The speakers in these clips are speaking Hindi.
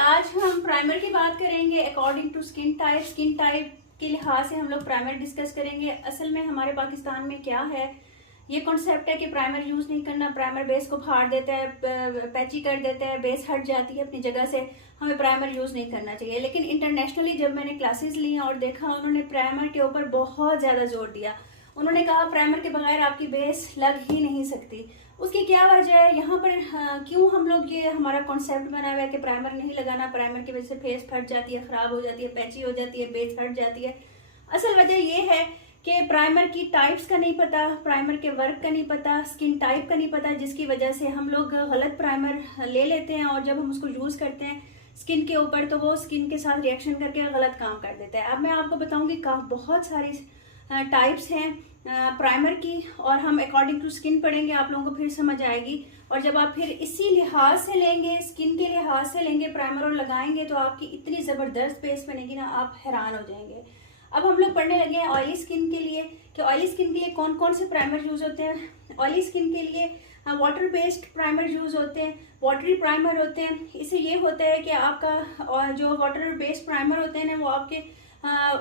आज हम प्राइमर की बात करेंगे according to skin type. Skin type के लिहाज से हम लोग प्राइमर डिस्कस करेंगे। असल में हमारे पाकिस्तान में क्या है, ये कॉन्सेप्ट है कि प्राइमर यूज नहीं करना, प्राइमर बेस को फाड़ देता है, पैची कर देता है, बेस हट जाती है अपनी जगह से, हमें प्राइमर यूज नहीं करना चाहिए। लेकिन इंटरनेशनली जब मैंने क्लासेस ली और देखा, उन्होंने प्राइमर के ऊपर बहुत ज्यादा जोर दिया। उन्होंने कहा प्राइमर के बगैर आपकी बेस लग ही नहीं सकती। उसकी क्या वजह है, यहाँ पर क्यों हम लोग ये हमारा कॉन्सेप्ट बना हुआ है कि प्राइमर नहीं लगाना, प्राइमर की वजह से फेस फट जाती है, खराब हो जाती है, पैची हो जाती है, बेस हट जाती है। असल वजह ये है कि प्राइमर की टाइप्स का नहीं पता, प्राइमर के वर्क का नहीं पता, स्किन टाइप का नहीं पता, जिसकी वजह से हम लोग गलत प्राइमर ले लेते हैं और जब हम उसको यूज करते हैं स्किन के ऊपर तो वो स्किन के साथ रिएक्शन करके गलत काम कर देता है। अब मैं आपको बताऊंगी बहुत सारी टाइप्स हैं प्राइमर की और हम अकॉर्डिंग टू स्किन पढ़ेंगे, आप लोगों को फिर समझ आएगी। और जब आप फिर इसी लिहाज से लेंगे, स्किन के लिहाज से लेंगे प्राइमर और लगाएंगे तो आपकी इतनी ज़बरदस्त बेस बनेगी ना, आप हैरान हो जाएंगे। अब हम लोग पढ़ने लगे हैं ऑयली स्किन के लिए कि ऑयली स्किन के लिए कौन कौन से प्राइमर यूज होते हैं। ऑयली स्किन के लिए वाटर बेस्ड प्राइमर यूज होते हैं, वाटरी प्राइमर होते हैं। इससे ये होता है कि आपका जो वाटर बेस्ड प्राइमर होते हैं ना, वो आपके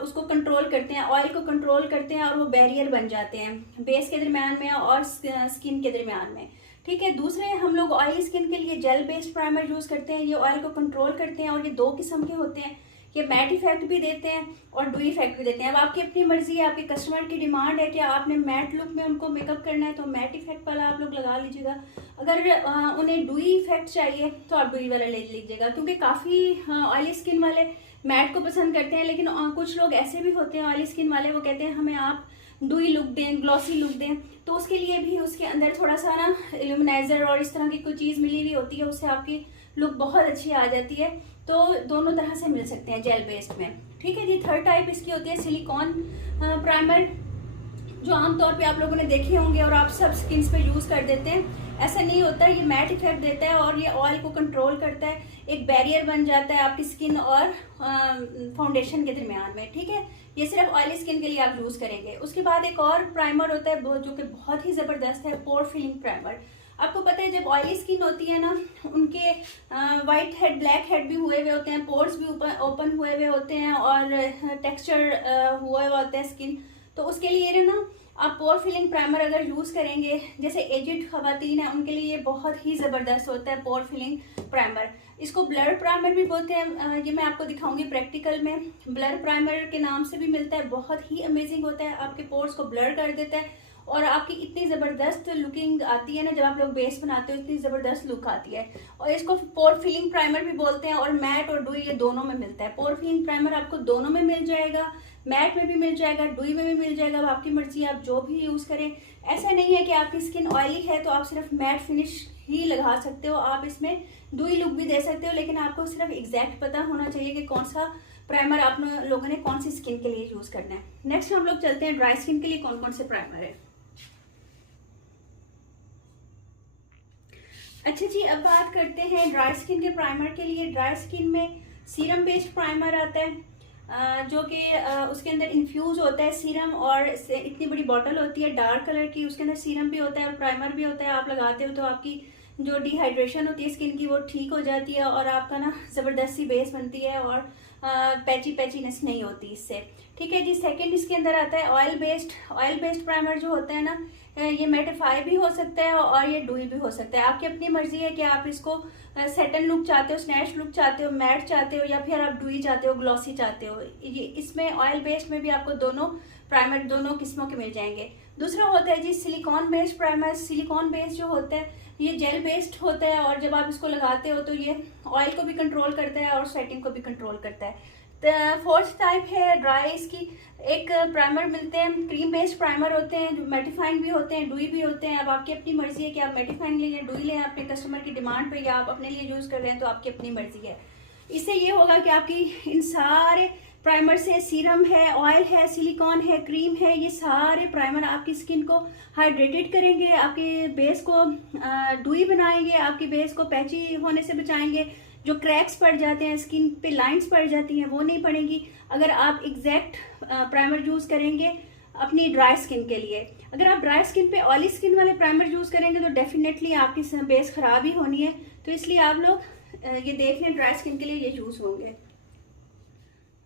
उसको कंट्रोल करते हैं, ऑयल को कंट्रोल करते हैं और वो बैरियर बन जाते हैं बेस के दरमियान में और स्किन के दरमियान में। ठीक है। दूसरे हम लोग ऑयली स्किन के लिए जेल बेस्ड प्राइमर यूज करते हैं। ये ऑयल को कंट्रोल करते हैं और ये दो किस्म के होते हैं, ये मैट इफेक्ट भी देते हैं और डू इफेक्ट भी देते हैं। अब आपकी अपनी मर्जी है, आपके कस्टमर की डिमांड है कि आपने मैट लुक में उनको मेकअप करना है तो मैट इफेक्ट वाला आप लोग लगा लीजिएगा। अगर उन्हें डू इफेक्ट चाहिए तो आप डू वाला ले लीजिएगा, क्योंकि काफ़ी ऑयली स्किन वाले मैट को पसंद करते हैं। लेकिन कुछ लोग ऐसे भी होते हैं ऑयली स्किन वाले, वो कहते हैं हमें आप डुई लुक दें, ग्लॉसी लुक दें, तो उसके लिए भी उसके अंदर थोड़ा सा ना इल्यूमिनाइजर और इस तरह की कोई चीज़ मिली हुई होती है, उससे आपकी लुक बहुत अच्छी आ जाती है। तो दोनों तरह से मिल सकते हैं जेल बेस्ड में। ठीक है जी। थर्ड टाइप इसकी होती है सिलिकॉन प्राइमर, जो आमतौर पे आप लोगों ने देखे होंगे और आप सब स्किन पे यूज कर देते हैं। ऐसा नहीं होता, ये मैट इफेक्ट देता है और ये ऑयल को कंट्रोल करता है, एक बैरियर बन जाता है आपकी स्किन और फाउंडेशन के दरमियान में। ठीक है। ये सिर्फ ऑयली स्किन के लिए आप यूज करेंगे। उसके बाद एक और प्राइमर होता है जो कि बहुत ही जबरदस्त है, पोर फिलिंग प्राइमर। आपको पता है जब ऑयली स्किन होती है ना, उनके वाइट हेड ब्लैक हेड भी हुए हुए होते हैं, पोर्स भी ओपन हुए हुए होते हैं और टेक्सचर हुआ हुआ होता है स्किन, तो उसके लिए ना आप पोर फिलिंग प्राइमर अगर यूज करेंगे, जैसे एजिड खवातीन है उनके लिए ये बहुत ही जबरदस्त होता है पोर फिलिंग प्राइमर। इसको ब्लर प्राइमर भी बोलते हैं, ये मैं आपको दिखाऊंगी प्रैक्टिकल में। ब्लर प्राइमर के नाम से भी मिलता है, बहुत ही अमेजिंग होता है, आपके पोर्स को ब्लर कर देता है और आपकी इतनी ज़बरदस्त लुकिंग आती है ना, जब आप लोग बेस बनाते हो इतनी ज़बरदस्त लुक आती है। और इसको पोर फिलिंग प्राइमर भी बोलते हैं और मैट और डुई ये दोनों में मिलता है। पोर फिलिंग प्राइमर आपको दोनों में मिल जाएगा, मैट में भी मिल जाएगा, डुई में भी मिल जाएगा। अब आपकी मर्जी, आप जो भी यूज़ करें। ऐसा नहीं है कि आपकी स्किन ऑयली है तो आप सिर्फ मैट फिनिश ही लगा सकते हो, आप इसमें डुई लुक भी दे सकते हो, लेकिन आपको सिर्फ एग्जैक्ट पता होना चाहिए कि कौन सा प्राइमर आप लोगों ने कौन सी स्किन के लिए यूज़ करना है। नेक्स्ट हम लोग चलते हैं ड्राई स्किन के लिए कौन कौन से प्राइमर है। अच्छा जी, अब बात करते हैं ड्राई स्किन के प्राइमर के लिए। ड्राई स्किन में सीरम बेस्ड प्राइमर आता है, जो कि उसके अंदर इन्फ्यूज होता है सीरम और इतनी बड़ी बॉटल होती है डार्क कलर की, उसके अंदर सीरम भी होता है और प्राइमर भी होता है। आप लगाते हो तो आपकी जो डिहाइड्रेशन होती है स्किन की वो ठीक हो जाती है और आपका ना ज़बरदस्त सी बेस बनती है और पैची पैचीनेस नहीं होती इससे। ठीक है जी। सेकंड इसके अंदर आता है ऑयल बेस्ड प्राइमर जो होता है ना, ये मेटिफाई भी हो सकता है और ये डुई भी हो सकता है। आपकी अपनी मर्जी है कि आप इसको सेटन लुक चाहते हो, स्नैच लुक चाहते हो, मैट चाहते हो, या फिर आप डुई चाहते हो, ग्लॉसी चाहते हो। ये इसमें ऑयल बेस्ड में भी आपको दोनों प्राइमर दोनों किस्मों के मिल जाएंगे। दूसरा होता है जी silicon based primer. Silicon based जो होता है ये जेल बेस्ड होता है और जब आप इसको लगाते हो तो ये ऑयल को भी कंट्रोल करता है और स्वेटिंग को भी कंट्रोल करता है। फोर्थ टाइप है ड्राई, इसकी एक प्राइमर मिलते हैं क्रीम बेस्ड प्राइमर होते हैं, जो मेटिफाइंग भी होते हैं, डुई भी होते हैं। अब आपकी अपनी मर्जी है कि आप मेटिफाइंग लें या डुई लें, अपने कस्टमर की डिमांड पे, या आप अपने लिए यूज कर रहे हैं तो आपकी अपनी मर्जी है। इससे ये होगा कि आपकी इन सारे प्राइमर से सीरम है, ऑयल है, सिलिकॉन है, क्रीम है, ये सारे प्राइमर आपकी स्किन को हाइड्रेटेड करेंगे, आपके बेस को डुई बनाएंगे, आपकी बेस को पैची होने से बचाएंगे। जो क्रैक्स पड़ जाते हैं स्किन पे, लाइंस पड़ जाती हैं, वो नहीं पड़ेंगी अगर आप एग्जैक्ट प्राइमर यूज करेंगे अपनी ड्राई स्किन के लिए। अगर आप ड्राई स्किन पे ऑयली स्किन वाले प्राइमर यूज करेंगे तो डेफिनेटली आपकी बेस खराब ही होनी है। तो इसलिए आप लोग ये देख लें, ड्राई स्किन के लिए ये यूज़ होंगे।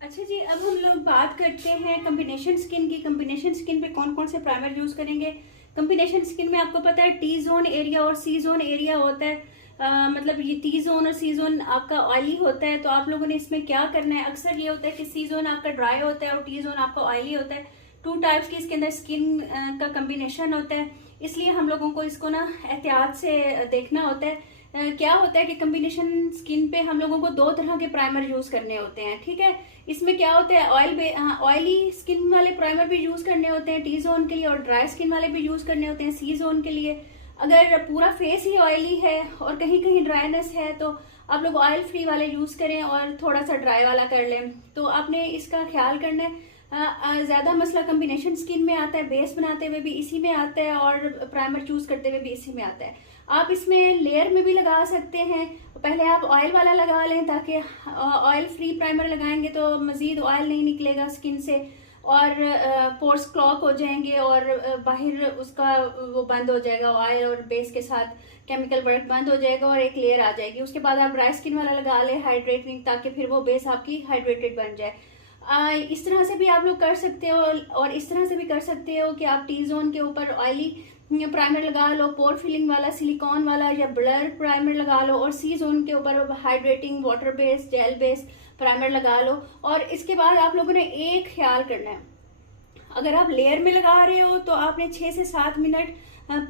अच्छा जी, अब हम लोग बात करते हैं कम्बिनेशन स्किन की। कम्बिनेशन स्किन पे कौन कौन से प्राइमर यूज़ करेंगे। कम्बिनेशन स्किन में आपको पता है टी जोन एरिया और सी जोन एरिया होता है। मतलब ये टी जोन और सी जोन आपका ऑयली होता है, तो आप लोगों ने इसमें क्या करना है, अक्सर ये होता है कि सी जोन आपका ड्राई होता है और टी जोन आपका ऑयली होता है। 2 टाइप्स की इसके अंदर स्किन का कम्बिनेशन होता है, इसलिए हम लोगों को इसको ना एहतियात से देखना होता है। क्या होता है कि कम्बिनेशन स्किन पे हम लोगों को 2 तरह के प्राइमर यूज करने होते हैं, ठीक है। इसमें क्या होता है, ऑयली स्किन वाले प्राइमर भी यूज करने होते हैं टी जोन के लिए, और ड्राई स्किन वाले भी यूज करने होते हैं सी जोन के लिए। अगर पूरा फेस ही ऑयली है और कहीं कहीं ड्राइनेस है तो आप लोग ऑयल फ्री वाले यूज करें और थोड़ा सा ड्राई वाला कर लें। तो आपने इसका ख्याल करना है। ज्यादा मसला कम्बिनेशन स्किन में आता है, बेस बनाते हुए भी इसी में आता है और प्राइमर चूज करते हुए भी इसी में आता है। आप इसमें लेयर में भी लगा सकते हैं। पहले आप ऑयल वाला लगा लें, ताकि ऑयल फ्री प्राइमर लगाएंगे तो मजीद ऑयल नहीं निकलेगा स्किन से और पोर्स क्लॉग हो जाएंगे और बाहर उसका वो बंद हो जाएगा, ऑयल और बेस के साथ केमिकल वर्क बंद हो जाएगा और एक लेयर आ जाएगी। उसके बाद आप ड्राई स्किन वाला लगा लें हाइड्रेटिंग, ताकि फिर वो बेस आपकी हाइड्रेटेड बन जाए। इस तरह से भी आप लोग कर सकते हो और इस तरह से भी कर सकते हो कि आप टी जोन के ऊपर ऑयली प्राइमर लगा लो, पोर फिलिंग वाला, सिलिकॉन वाला या ब्लर प्राइमर लगा लो, और सी जोन के ऊपर hydrating water base, gel base primer लगा लो। और इसके बाद आप लोगों ने एक ख्याल करना है, अगर आप लेयर में लगा रहे हो तो आपने 6 से 7 मिनट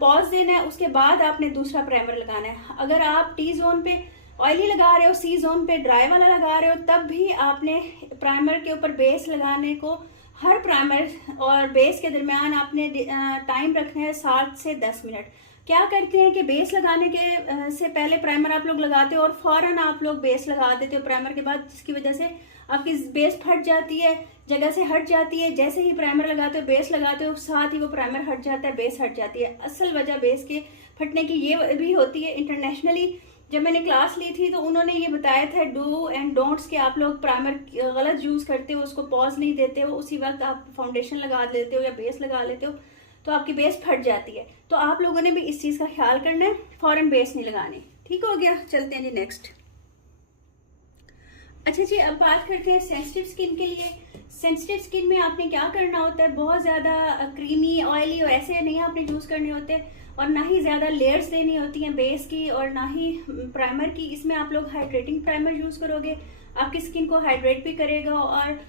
पॉज देना है, उसके बाद आपने दूसरा प्राइमर लगाना है। अगर आप टी जोन पे ऑयली लगा रहे हो, सी जोन पे ड्राई वाला लगा रहे हो, तब भी आपने प्राइमर के ऊपर बेस लगाने को, हर प्राइमर और बेस के दरमियान आपने टाइम रखना है 7 से 10 मिनट। क्या करते हैं कि बेस लगाने के से पहले प्राइमर आप लोग लगाते हो और फौरन आप लोग बेस लगा देते हो प्राइमर के बाद, जिसकी वजह से आपकी बेस फट जाती है, जगह से हट जाती है। जैसे ही प्राइमर लगाते हो, बेस लगाते हो, साथ ही वो प्राइमर हट जाता है, बेस हट जाती है। असल वजह बेस के फटने की ये भी होती है। इंटरनेशनली जब मैंने क्लास ली थी तो उन्होंने ये बताया था डू एंड डोंट्स के, आप लोग प्राइमर गलत यूज करते हो, उसको पॉज नहीं देते हो, उसी वक्त आप फाउंडेशन लगा लेते हो या बेस लगा लेते हो तो आपकी बेस फट जाती है। तो आप लोगों ने भी इस चीज का ख्याल करना है, फौरन बेस नहीं लगानी। ठीक हो गया, चलते हैं जी नेक्स्ट। अच्छा जी, अब बात करते हैं सेंसिटिव स्किन के लिए। सेंसिटिव स्किन में आपने क्या करना होता है, बहुत ज्यादा क्रीमी ऑयली और ऐसे नहीं आपने यूज करने होते, और ना ही ज्यादा लेयर्स देनी होती हैं बेस की और ना ही प्राइमर की। इसमें आप लोग हाइड्रेटिंग प्राइमर यूज करोगे, आपकी स्किन को हाइड्रेट भी करेगा और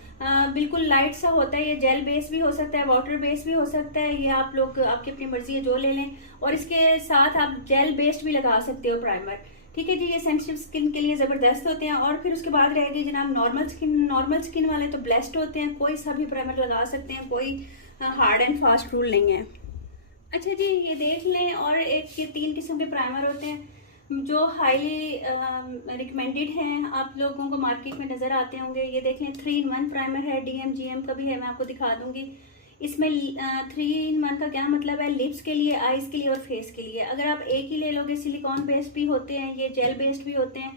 बिल्कुल लाइट सा होता है। ये जेल बेस भी हो सकता है, वाटर बेस भी हो सकता है, ये आप लोग आपकी अपनी मर्जी है जो ले लें। और इसके साथ आप जेल बेस्ड भी लगा सकते हो प्राइमर। ठीक है जी, ये सेंसिटिव स्किन के लिए जबरदस्त होते हैं। और फिर उसके बाद रहेगी जनाब नॉर्मल स्किन वाले तो ब्लेस्ड होते हैं, कोई सा भी प्राइमर लगा सकते हैं, कोई हार्ड एंड फास्ट रूल नहीं है। अच्छा जी, ये देख लें। और एक ये 3 किस्म के प्राइमर होते हैं जो हाईली रिकमेंडेड हैं, आप लोगों को मार्केट में नजर आते होंगे। ये देख लें, 3-in-1 प्राइमर है, DMGM का भी है, मैं आपको दिखा दूंगी। इसमें 3-in-1 का क्या मतलब है, लिप्स के लिए, आईज के लिए और फेस के लिए। अगर आप एक ही ले लोगे, सिलिकॉन बेस्ड भी होते हैं, ये जेल बेस्ड भी होते हैं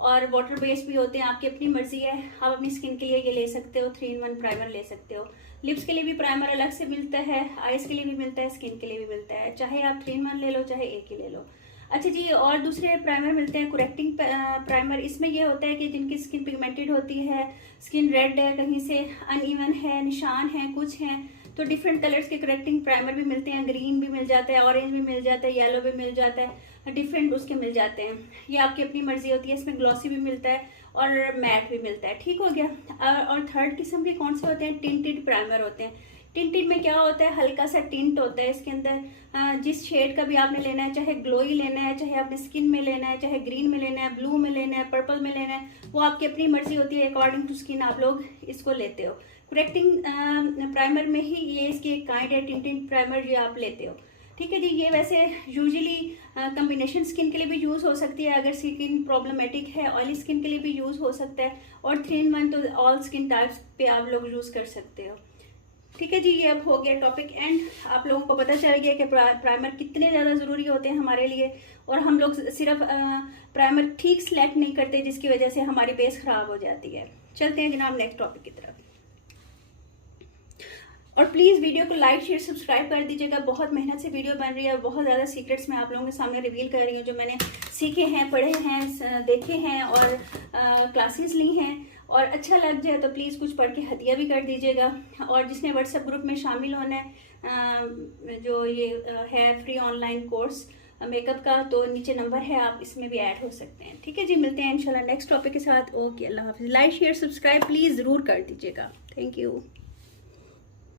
और वाटर बेस्ड भी होते हैं, आपकी अपनी मर्जी है। आप अपनी स्किन के लिए ये ले सकते हो, 3-in-1 प्राइमर ले सकते हो। लिप्स के लिए भी प्राइमर अलग से मिलता है, आईज के लिए भी मिलता है, स्किन के लिए भी मिलता है, चाहे आप 3-in-1 ले लो चाहे एक ही ले लो। अच्छा जी, और दूसरे प्राइमर मिलते हैं करेक्टिंग प्राइमर। इसमें यह होता है कि जिनकी स्किन पिगमेंटेड होती है, स्किन रेड है, कहीं से अनइवन है, निशान है, कुछ हैं, तो डिफरेंट कलर्स के करेक्टिंग प्राइमर भी मिलते हैं। ग्रीन भी मिल जाता है, ऑरेंज भी मिल जाता है, येलो भी मिल जाता है, डिफरेंट उसके मिल जाते हैं। ये आपकी अपनी मर्जी होती है। इसमें ग्लॉसी भी मिलता है और मैट भी मिलता है। ठीक हो गया। और थर्ड किस्म के कौन से होते हैं, टिंटेड प्राइमर होते हैं। टिंटेड में क्या होता है, हल्का सा टिंट होता है इसके अंदर। जिस शेड का भी आपने लेना है, चाहे ग्लोई लेना है, चाहे आपने स्किन में लेना है, चाहे ग्रीन में लेना है, ब्लू में लेना है, पर्पल में लेना है, वो आपकी अपनी मर्जी होती है। अकॉर्डिंग टू स्किन आप लोग इसको लेते हो। करेक्टिंग प्राइमर में ही ये इसकी एक काइंड है, टिंटेड प्राइमर जो आप लेते हो। ठीक है जी, ये वैसे यूजुअली कम्बिनेशन स्किन के लिए भी यूज हो सकती है, अगर स्किन प्रॉब्लमेटिक है। ऑयली स्किन के लिए भी यूज हो सकता है, और 3-in-1 तो ऑल स्किन टाइप्स पे आप लोग यूज कर सकते हो। ठीक है जी, ये अब हो गया टॉपिक एंड। आप लोगों को पता चल गया कि प्राइमर कितने ज़्यादा ज़रूरी होते हैं हमारे लिए, और हम लोग सिर्फ प्राइमर ठीक सिलेक्ट नहीं करते, जिसकी वजह से हमारी बेस ख़राब हो जाती है। चलते हैं जनाब नेक्स्ट टॉपिक की तरफ। और प्लीज़ वीडियो को लाइक शेयर सब्सक्राइब कर दीजिएगा। बहुत मेहनत से वीडियो बन रही है, बहुत ज़्यादा सीक्रेट्स मैं आप लोगों के सामने रिवील कर रही हूँ जो मैंने सीखे हैं, पढ़े हैं, देखे हैं और क्लासेस ली हैं। और अच्छा लग जाए तो प्लीज़ कुछ पढ़ के हदिया भी कर दीजिएगा। और जिसने व्हाट्सएप ग्रुप में शामिल होना है जो ये है फ्री ऑनलाइन कोर्स मेकअप का, तो नीचे नंबर है, आप इसमें भी ऐड हो सकते हैं। ठीक है जी, मिलते हैं इंशाल्लाह नेक्स्ट टॉपिक के साथ। ओके, अल्लाह हाफिज़। लाइक शेयर सब्सक्राइब प्लीज़ ज़रूर कर दीजिएगा। Thank you.